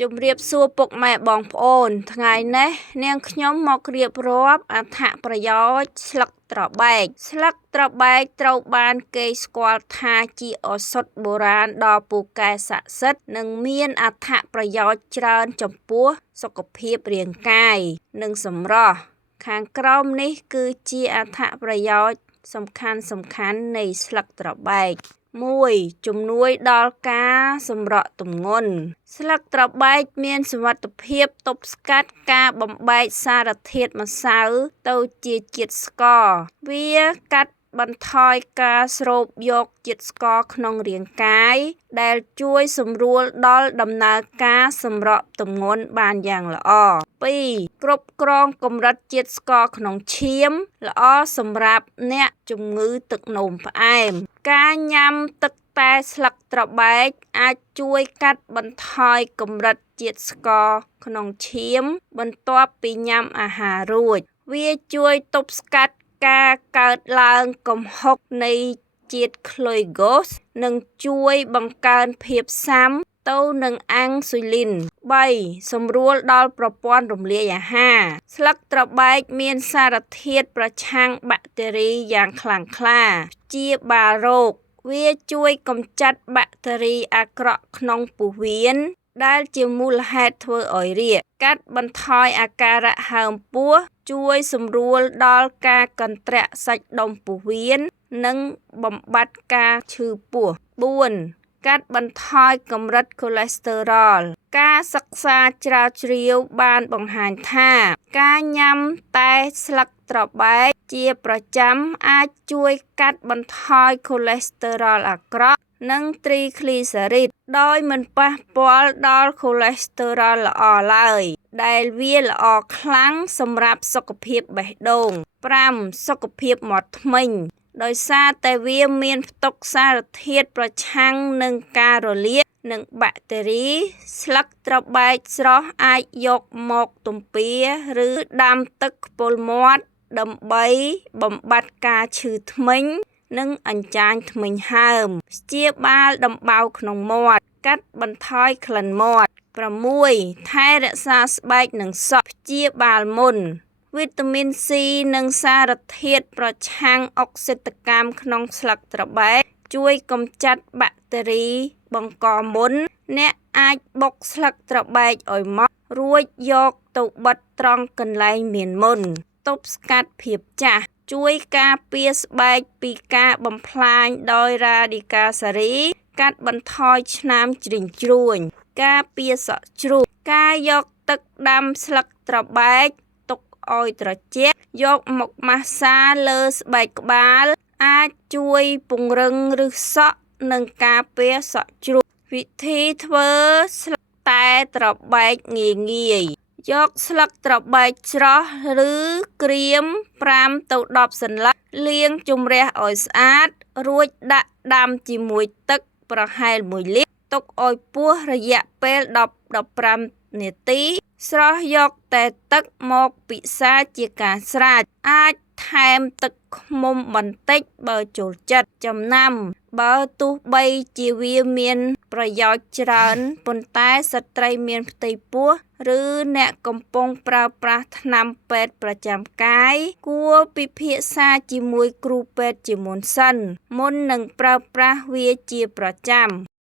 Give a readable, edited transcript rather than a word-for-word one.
ជំរាបសួរពុកម៉ែបងប្អូនថ្ងៃនេះនាងខ្ញុំមករៀបរាប់អត្ថប្រយោជន៍ស្លឹកត្របែកស្លឹកត្របែកត្រូវបានគេស្គាល់ថាជាឱសថបុរាណដ៏ពូកែស័ក្តិសិទ្ធិនិងមានអត្ថប្រយោជន៍ច្រើនចំពោះសុខភាពរាងកាយនិងសម្រស់ខាងក្រោមនេះគឺជាអត្ថប្រយោជន៍សំខាន់នៃស្លឹកត្របែក1. ជំនួយដល់ការសម្រកទម្ងន់ស្លឹកត្របែកមានសុវត្ថិភាពទប់ស្កាត់ការបំបែកសារធាតុម្សៅទៅជាជាតិស្ករវាកាត់បន្ថយការស្រូបយកជាតិស្ករក្នុងរាងកាយដែលជួយសម្រួលដល់ដំណើរការសម្រកទម្ងន់បានយ៉ាងល្អ2. គ្រប់គ្រងកម្រិតជាតិស្ករក្នុងឈាមល្អសម្រាប់អ្នកជំងឺទឹកនោមផ្អែមការញ៉ាំទឹកតែស្លឹកត្របែកអាចជួយកាត់បន្ថយកម្រិតជាតិស្ករក្នុងឈាមបន្ទាប់ពីញ៉ាំអាហាររួចវាជួយទប់ស្កាត់ការកើតឡើងកំហុកនៃជាតិក្លូយកូសនិងជួយបង្កើនភាពស៊ាំទៅនឹងអាំងស៊ុយលីន3. សម្រួលដល់ប្រព័ន្ធរំលាយអាហារស្លឹកត្របែកមានសារធាតុប្រឆាំងបាក់តេរីយ៉ាងខ្លាំងក្លាព្យាបាលរោគវាជួយកម្ចាត់បាក់តេរីអាក្រក់ក្នុងពោះវៀនដែលជាមូលហេតុធ្វើឲ្យរាគកាត់បន្ថយអាការៈហើមពោះជួយសម្រួលដល់ការកន្ត្រាក់សាច់ដុំពោះវៀននិងបំបាត់ការឈឺពោះ4. កាត់បន្ថយកម្រិតកូលេស្តេរ៉ុលការសិក្សាជ្រាវជ្រាវបានបង្ហាញថាការញ៉ាំតែស្លឹកត្របែកជាប្រចាំអាចជួយកាត់បន្ថយកូលេស្តេរ៉ុលអាក្រក់និងទ្រីគ្លីហ្សេរីតដោយមិនប៉ះពាល់ដល់កូលេស្តេរ៉ុលល្អឡើយដែលវាល្អខ្លាំងសម្រាប់សុខភាពបេះដូង5. សុខភាពមាត់ធ្មេញដោយសារតែវាមានផ្ទុកសារធាតុប្រឆាំងនឹងការរលាកនិងបាក់តេរីស្លឹកត្របែកស្រស់អាចយកមកទំពាឬដាំទឹកខ្ពុលមាត់ដើម្បីបំបាត់ការឈឺធ្មេញនិងអញ្ចាញធ្មេញហើមព្យាបាលដំបៅក្នុងមាត់កាត់បន្ថយក្លិនមាត់6. ថែរក្សាស្បែកនិងសក់ព្យាបាលមុនវីតាមីន C និងសារធាតុប្រឆាំងអុកស៊ីតកម្មក្នុងស្លឹកត្របែកជួយកម្ចាត់បាក់តេរីបង្កមុនអ្នកអាចបុកស្លឹកត្របែកឲ្យម៉ដ្ឋរួចយកទៅបិទត្រង់កន្លែងមានមុនទប់ស្កាត់ភាពចាស់ជួយការពារស្បែកពីការបំផ្លាញដោយរ៉ាឌីកាសារីកាត់បន្ថយឆ្នាមជ្រីងជ្រួញការពារសក់ជ្រូកការយកទឹកដាំស្លឹកត្របែកទុកឲ្យត្រជាក់យកមកម៉ាស្សាលើស្បែកក្បាលអាចជួយពង្រឹងឫសសក់និងការពារសក់ជ្រូកវិធីធ្វើស្លឹកតែត្របែកងាយយកស្លឹកត្របែកស្រស់ឬក្រៀម5ទៅ10សន្លឹកលាងជម្រះឲ្យស្អាតរួចដាក់ដាំជាមួយទឹកប្រហែល1លីត្រទុកឲ្យពុះរយៈពេល10-15នាទីស្រស់យកតែទឹកមកពិសាជាការស្រេចអាចថែមទឹកឃ្មុំបន្តិចបើចូលចិត្តចំណាំបើទោះបីជាវាមានប្រយោជន៍ច្រើនប៉ុន្តែស្ត្រីមានផ្ទៃពោះឬអ្នកកំពុងប្រើប្រាស់ថ្នាំពេទ្យប្រចាំកាយគួរពិភាក្សាជាមួយគ្រូពេទ្យជាមុនសិនមុននឹងប្រើប្រាស់វាជាប្រចាំ